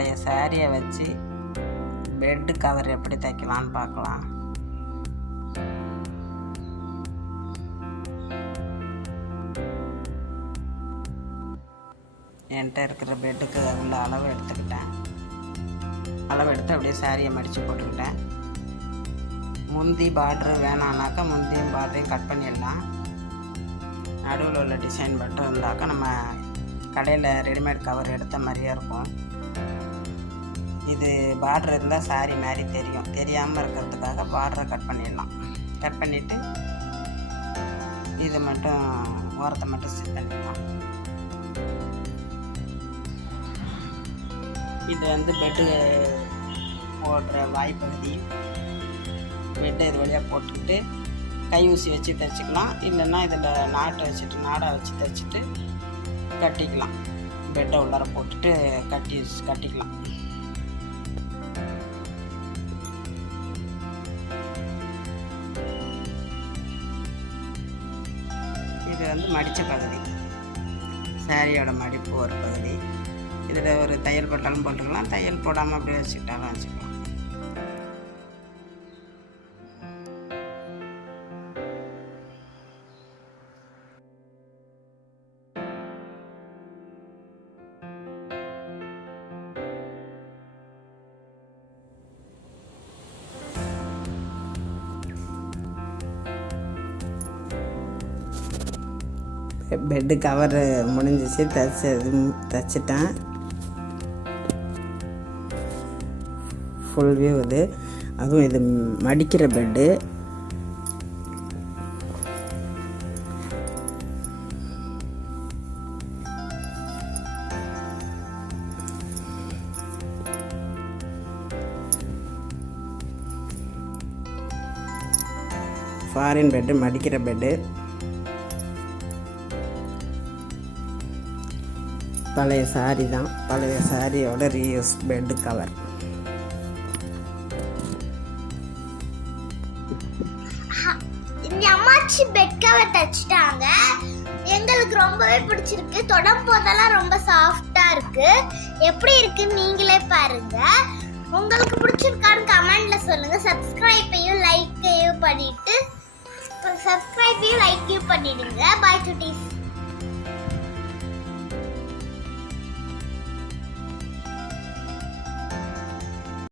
பழைய சாரியை வச்சு பெட்டு கவர் எப்படி தைக்கலான்னு பார்க்கலாம். என்கிட்ட இருக்கிற பெட்டுக்கு உள்ள அளவு எடுத்துக்கிட்டேன். அளவு எடுத்து அப்படியே சாரியை மடித்து போட்டுக்கிட்டேன். முந்தி பார்ட்ரு வேணான்னாக்கா முந்தியும் பார்டரையும் கட் பண்ணிடலாம். நடுவில் உள்ள டிசைன் மட்டும் இருந்தாக்கா நம்ம கடையில் ரெடிமேட் கவர் எடுத்த மாதிரியே இருக்கும். இது பார்டர் இருந்தால் சாரி மாதிரி தெரியாமல் இருக்கிறதுக்காக பார்டரை கட் பண்ணிடலாம். கட் பண்ணிவிட்டு இது மட்டும் ஓரத்தை மட்டும் ஸ்டிச் பண்ணிடலாம். இது வந்து பெட்டு போடுற வாய்ப்பகுதி. பெட்டை இது வழியாக போட்டுக்கிட்டு கை ஊசி வச்சு தைச்சிக்கலாம். இல்லைன்னா இதில் நாட்டை வச்சுட்டு நாடாக வச்சு தைச்சிட்டு கட்டிக்கலாம். பெட்டை உள்ளார போட்டுட்டு கட்டிக்கலாம். இது வந்து மடித்த பகுதி, சாரியோட மடிப்பு ஒரு பகுதி. இதில் ஒரு தையல் போட்டாலும் போட்டுக்கலாம், தையல் போடாமல் அப்படியே வச்சுக்கிட்டாலும் வச்சுக்கலாம். பெட்டு கவர் முடிஞ்சிச்சு, தைச்சிட்டேன். ஃபுல் வியூ இது. அதுவும் இது மடிக்கிற பெட்டு. ஃபாரின் பெட்டு, மடிக்கிற பெட்டு. பழைய சாரி தான், பழைய சாரியோட ரீயூஸ் பெட்டு கவர். இந்த அம்மாச்சி பெட் கவர் தச்சிட்டாங்க. எங்களுக்கு ரொம்பவே பிடிச்சிருக்கு. தொடும் போதெல்லாம் ரொம்ப சாஃப்டா இருக்கு. எப்படி இருக்குன்னு நீங்களே பாருங்க. உங்களுக்கு பிடிச்சிருக்கான்னு கமெண்ட்ல சொல்லுங்க. சப்ஸ்கிரைபையும் லைக்கையும் பண்ணிடுங்க. பாய் சுட்டீஸ்.